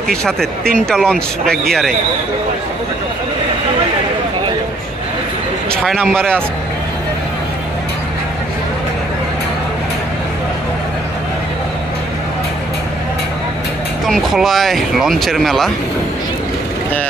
একই সাথে 3টা লঞ্চ ব্যাক গিয়ারে। 6 নম্বরে আছে খোলায় লঞ্চের মেলা।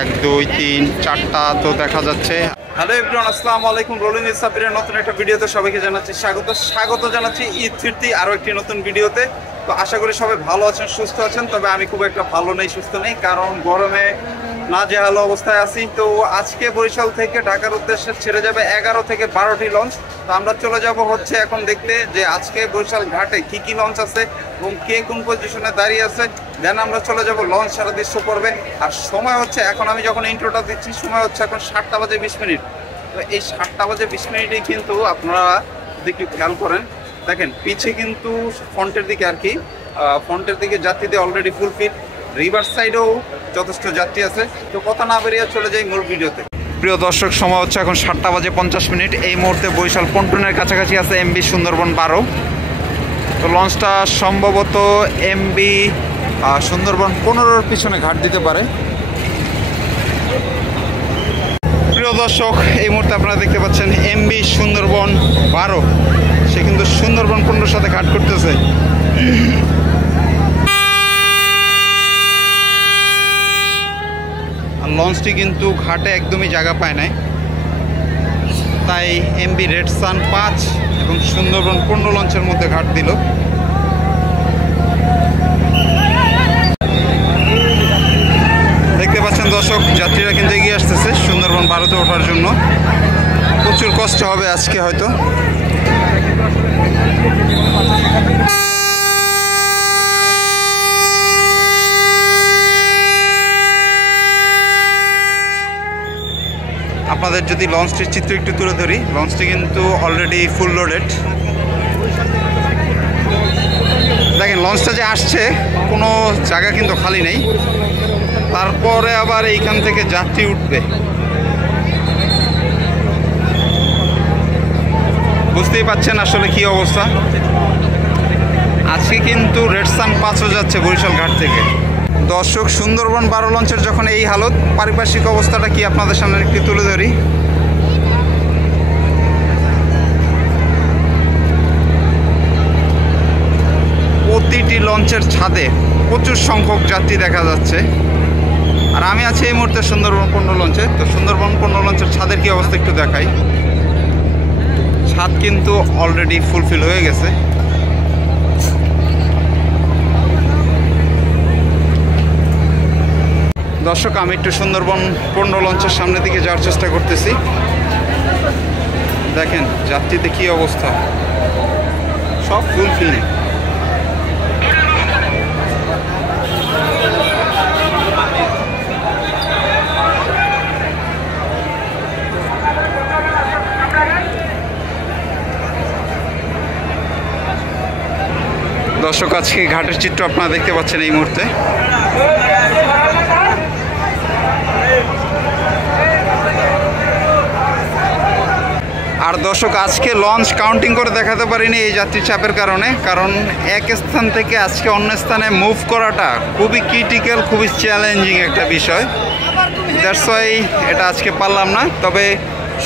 1 2 3 4টা তো দেখা যাচ্ছে। হ্যালো এভরিওয়ান, আসসালামু আলাইকুম। রোলিং উইথ সাব্বিরের নতুন একটা ভিডিওতে সবাইকে জানাচ্ছি স্বাগত জানাচ্ছি ঈদ ফিরতি আরও একটি নতুন ভিডিওতে। তো আশা করি সবাই ভালো আছেন, সুস্থ আছেন। তবে আমি খুব একটা ভালো নেই, সুস্থ নেই, কারণ গরমে নাজেহাল অবস্থায় আছি। তো আজকে বরিশাল থেকে ঢাকার উদ্দেশ্যে ছেড়ে যাবে 11 থেকে 12টি লঞ্চ। তো আমরা চলে যাব হচ্ছে এখন দেখতে যে আজকে বরিশাল ঘাটে কি কি লঞ্চ আছে এবং কে কোন পজিশনে দাঁড়িয়ে আছে। দেন আমরা চলে যাব লঞ্চ সারা দৃশ্য পড়বে। আর সময় হচ্ছে এখন আমি যখন ইন্ট্রোটা দিচ্ছি সময় হচ্ছে এখন 7টা বাজে 20 মিনিট। তো এই 7টা বাজে 20 মিনিটেই কিন্তু আপনারা একটু খেয়াল করেন, দেখেন পিছে কিন্তু ফ্রন্টের দিকে আর কি ফ্রন্টের দিকে যাত্রীদের অলরেডি ফুলফিল, রিভার সাইডেও যথেষ্ট যাত্রী আছে। তো কথা না বেরিয়ে চলে যাই মূল ভিডিওতে। প্রিয় দর্শক, সময় হচ্ছে এখন 7টা বাজে 50 মিনিট। এই মুহূর্তে বরিশাল পন্টনের কাছাকাছি আছে এমবি সুন্দরবন 12। তো লঞ্চটা সম্ভবত এমবি সুন্দরবন 15-র পিছনে ঘাট দিতে পারে। প্রিয় দর্শক, এই মুহূর্তে আপনারা দেখতে পাচ্ছেন এমবি সুন্দরবন 12, সে কিন্তু সুন্দরবন 15-র সাথে ঘাট করতেছে। আর লঞ্চটি কিন্তু ঘাটে একদমই জায়গা পায় নাই, তাই এমবি রেড সান 5 এবং সুন্দরবন 15 লঞ্চের মধ্যে ঘাট দিল। দেখতে পাচ্ছেন দর্শক, যাত্রীরা কিন্তু এগিয়ে আসতেছে সুন্দরবন 12-তে ওঠার জন্য। প্রচুর কষ্ট হবে আজকে হয়তো। আপনাদের যদি লঞ্চটির চিত্র একটু তুলে ধরি, লঞ্চটি কিন্তু অলরেডি ফুল লোডেড। দেখেন লঞ্চটা যে আসছে কোনো জায়গা কিন্তু খালি নেই। তারপরে আবার এইখান থেকে যাত্রী উঠবে, বুঝতেই পাচ্ছেন আসলে কি অবস্থা। আজকে কিন্তু রেড সান 5ও যাচ্ছে বরিশাল ঘাট থেকে। দর্শক, সুন্দরবন 12 লঞ্চের যখন এই হালত, পারিপার্শ্বিক অবস্থাটা কি আপনাদের সামনে একটু তুলে ধরি। প্রতিটি লঞ্চের ছাদে প্রচুর সংখ্যক যাত্রী দেখা যাচ্ছে। আর আমি আছি এই মুহূর্তে সুন্দরবন 15 লঞ্চে। তো সুন্দরবন 15 লঞ্চের ছাদের কি অবস্থা একটু দেখাই। ছাদ কিন্তু অলরেডি ফুলফিল হয়ে গেছে। দর্শক, আমি একটু সুন্দরবন 15 লঞ্চের সামনের দিকে যাওয়ার চেষ্টা করতেছি। দেখেন যাত্রীতে কি অবস্থা, সব ফুলফিল। দর্শক, আজকে ঘাটের চিত্র আপনারা দেখতে পাচ্ছেন এই মুহূর্তে। আর দর্শক, আজকে লঞ্চ কাউন্টিং করে দেখাতে পারিনি এই যাত্রী চাপের কারণে, কারণ এক স্থান থেকে আজকে অন্য স্থানে মুভ করাটা খুবই ক্রিটিক্যাল, খুবই চ্যালেঞ্জিং একটা বিষয়। দ্যাটস ওয়াই এটা আজকে পারলাম না। তবে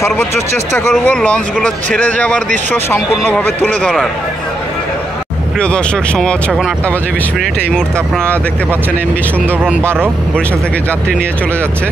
সর্বোচ্চ চেষ্টা করব লঞ্চগুলো ছেড়ে যাওয়ার দৃশ্য সম্পূর্ণভাবে তুলে ধরার। প্রিয় দর্শক, সময় হচ্ছে এখন 8টা বাজে 20 মিনিট। এই মুহূর্তে আপনারা দেখতে পাচ্ছেন এমবি সুন্দরবন 12 বরিশাল থেকে যাত্রী নিয়ে চলে যাচ্ছে।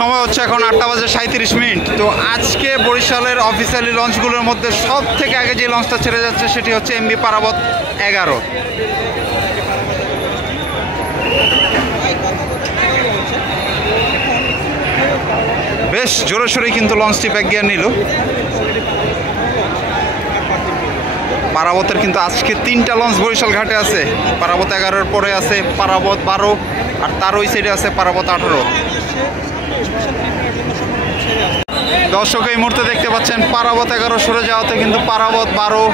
সময় হচ্ছে এখন 8টা বাজে 37 মিনিট। তো আজকে বরিশালের অফিসিয়ালি লঞ্চগুলোর মধ্যে সব থেকে আগে যে লঞ্চটা ছেড়ে যাচ্ছে সেটি হচ্ছে এমবি পারাবত 11। বেশ জোরে সোরেই কিন্তু লঞ্চটি ব্যাক গিয়ার নিল। পারাবতের কিন্তু আজকে 3টা লঞ্চ বরিশাল ঘাটে আছে। পারাবত 11-র পরে আছে পারাবত 12, আর তার ওই সাইডে আছে পারাবত 18। দর্শক এই মুহূর্তে দেখতে পাচ্ছেন পারাবত 11 সরে যাওয়াতে কিন্তু পারাবত 12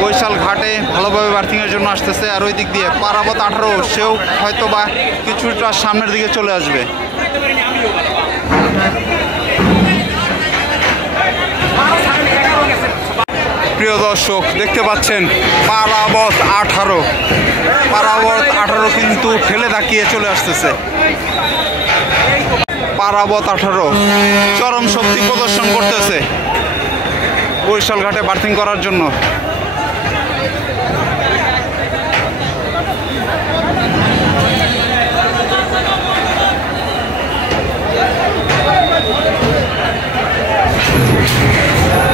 বৈশাল ঘাটে ভালোভাবে বার্থিংয়ের জন্য আসতেছে। আর ওই দিক দিয়ে পারাবত 18 সেও হয়তো বা কিছুটা সামনের দিকে চলে আসবে। প্রিয় দর্শক দেখতে পাচ্ছেন পারাবত 18 কিন্তু ঠেলে ধাকিয়ে চলে আসতেছে। পারাবত 18 চরম শক্তি প্রদর্শন করতেছে বরিশাল ঘাটে বার্থিং করার জন্য।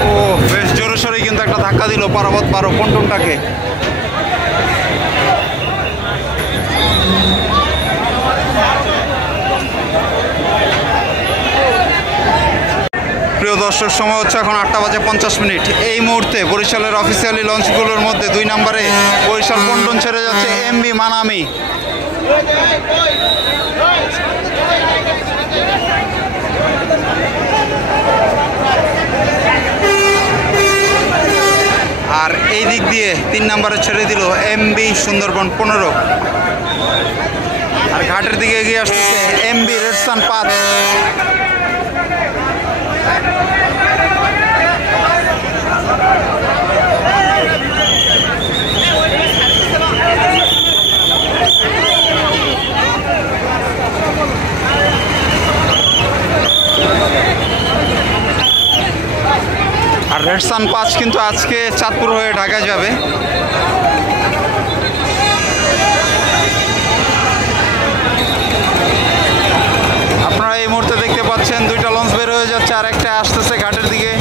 ও বেশ জোরে সোরে কিন্তু একটা ধাক্কা দিল পারাবত 12 পন্টনটাকে। প্রিয় দর্শক সময় হচ্ছে এখন 8:50। এই মুহূর্তে বরিশালের অফিসিয়ালি লঞ্চগুলোর মধ্যে 2 নম্বরে বরিশাল পন্টন ছেড়ে যাচ্ছে এমবি মানামি। আর এই দিক দিয়ে 3 নম্বরে ছেড়ে দিল এমবি সুন্দরবন 15। আর ঘাটের দিকে এগিয়ে আসতেছে এমবি রেডসান 5। আর রেডসান 5 কিন্তু আজকে চাঁদপুর হয়ে ঢাকায় যাবে। আপনারা এই মুহূর্তে দেখতে পাচ্ছেন 2টা লঞ্চ বের হয়ে যাচ্ছে আর একটা আসতেছে ঘাটের দিকে।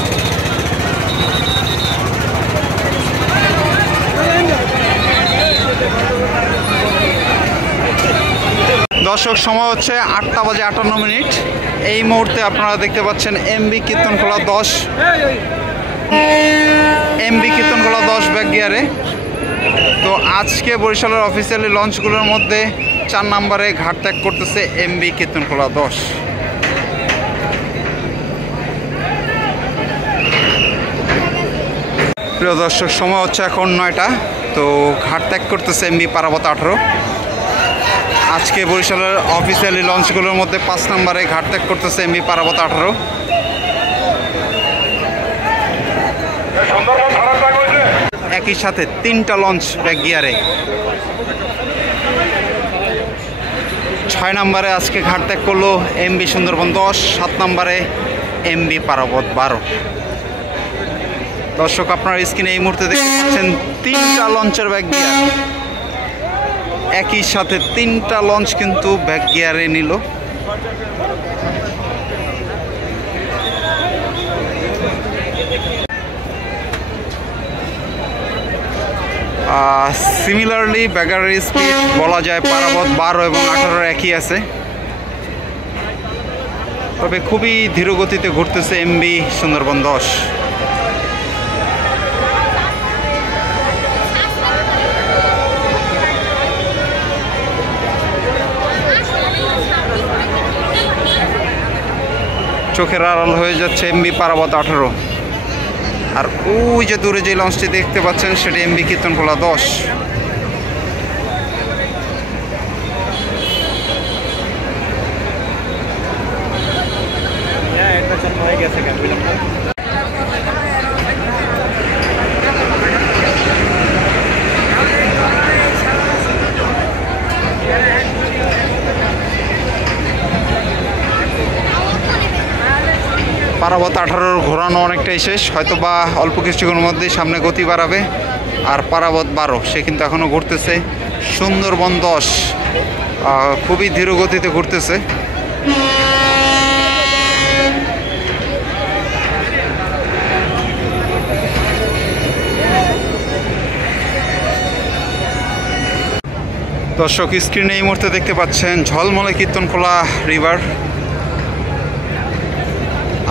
দর্শক সময় হচ্ছে 8:58। এই মুহূর্তে আপনারা দেখতে পাচ্ছেন এমবি কীর্তনখোলা 10 ব্যাক গিয়ারে। তো আজকে বরিশালের অফিসিয়ালি লঞ্চগুলোর মধ্যে 4 নম্বরে ঘাট ত্যাগ করতেছে এমবি কীর্তনখোলা 10। প্রিয় দর্শক সময় হচ্ছে এখন 9টা। তো ঘাট ত্যাগ করতেছে এমবি পারাবত 18। আজকে বরিশালের অফিসিয়ালি লঞ্চগুলোর মধ্যে 5 নম্বরে ঘাট ত্যাগ করতেছে এমবি পারাবত 18। একই সাথে 3টা লঞ্চ ব্যাক গিয়ারে। 6 নম্বরে আজকে ঘাট ত্যাগ করলো এমবি সুন্দরবন 10। 7 নম্বরে এমবি পারাবত 12। দর্শক আপনার স্ক্রিনে এই মুহূর্তে দেখতে পাচ্ছেন 3টা লঞ্চের ব্যাক গিয়ার। একই সাথে 3টা লঞ্চ কিন্তু ব্যাক গিয়ারে নিল। সিমিলারলি ব্যাগারের স্পিড বলা যায় পারাবত 12 এবং 18 একই আছে, তবে খুবই ধীর গতিতে ঘুরতেছে এমবি সুন্দরবন 10। চোখের আড়াল হয়ে যাচ্ছে এমবি পারাবত 18। আর ওই যে দূরে যে লঞ্চটি দেখতে পাচ্ছেন সেটি এমবি কীর্তনখোলা 10। পারাবত 18 ঘোরানো অনেকটাই শেষ, হয়তো বা অল্প কিছুক্ষণের মধ্যেই সামনে গতি বাড়াবে। আর পারাবত 12 সে কিন্তু এখনও ঘুরতেছে। সুন্দরবন 10 খুবই ধীর গতিতে ঘুরতেছে। দর্শক স্ক্রিনে এই মুহূর্তে দেখতে পাচ্ছেন ঝলমলে কীর্তনখোলা রিভার।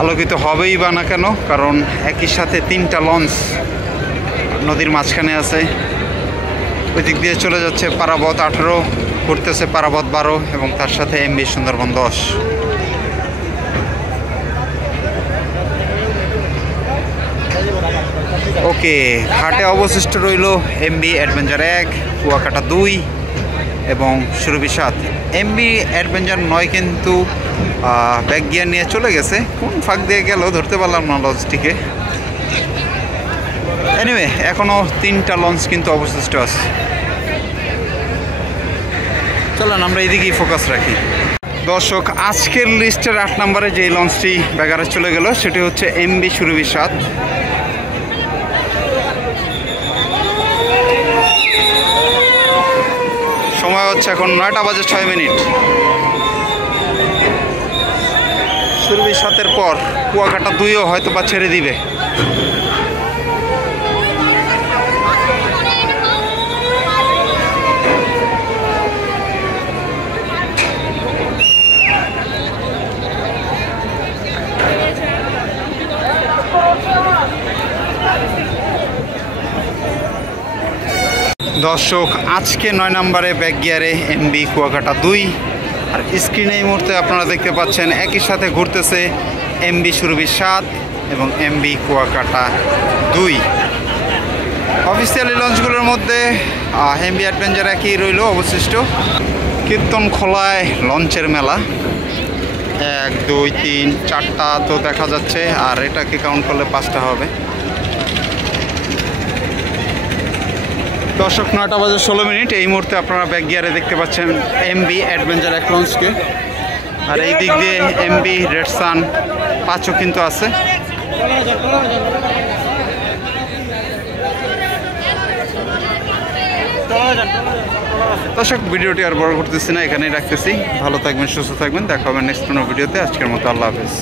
আলোকিত হবেই বা না কেন, কারণ একই সাথে 3টা লঞ্চ নদীর মাঝখানে আছে। ওই দিক দিয়ে চলে যাচ্ছে পারাবত 18, ঘুরতেছে পারাবত 12 এবং তার সাথে এমবি সুন্দরবন 10। ওকে, হাটে অবশিষ্ট রইল এমবি অ্যাডভেঞ্চার 1, কুয়াকাটা 2 এবং সুরভি 7। এমবি অ্যাডভেঞ্চার 9 কিন্তু ব্যাক গিয়ার নিয়ে চলে গেছে, কোন ফাঁক দিয়ে গেল ধরতে পারলাম না লঞ্চটিকে। এনিওয়ে, এখনও 3টা লঞ্চ কিন্তু অবশিষ্ট আছে। চলেন আমরা এদিকেই ফোকাস রাখি। দর্শক, আজকের লিস্টের 8 নম্বরে যে লঞ্চটি ব্যাগারে চলে গেল সেটি হচ্ছে এমবি সুরভি 7। সময় হচ্ছে এখন 9টা বাজে 6 মিনিট। সুরভি 7-এর পর কুয়াকাটা 2ও হয়তো বা ছেড়ে দিবে। দর্শক, আজকে 9 নম্বরে ব্যাক গিয়ারে এমবি কুয়াকাটা 2। আর স্ক্রিনে এই মুহূর্তে আপনারা দেখতে পাচ্ছেন একই সাথে ঘুরতেছে এমবি সুরভি 7 এবং এমবি কুয়াকাটা 2। অফিসিয়ালি লঞ্চগুলোর মধ্যে এমবি অ্যাডভেঞ্চার একই রইল অবশিষ্ট। কীর্তনখোলায় লঞ্চের মেলা 1, 2, 3, 4টা তো দেখা যাচ্ছে, আর এটাকে কাউন্ট করলে 5টা হবে। দর্শক, 9টা বাজে 16 মিনিট। এই মুহূর্তে আপনারা ব্যাক গিয়ারে দেখতে পাচ্ছেন এমবি অ্যাডভেঞ্চার 1 লঞ্চকে, আর এই দিক দিয়ে এমবি রেড সান 5ও কিন্তু আছে। দর্শক, ভিডিওটি আর বড় করতেছি না, এখানেই রাখতেছি। ভালো থাকবেন, সুস্থ থাকবেন, দেখা হবে নেক্সট কোনো ভিডিওতে। আজকের মতো আল্লাহ হাফেজ।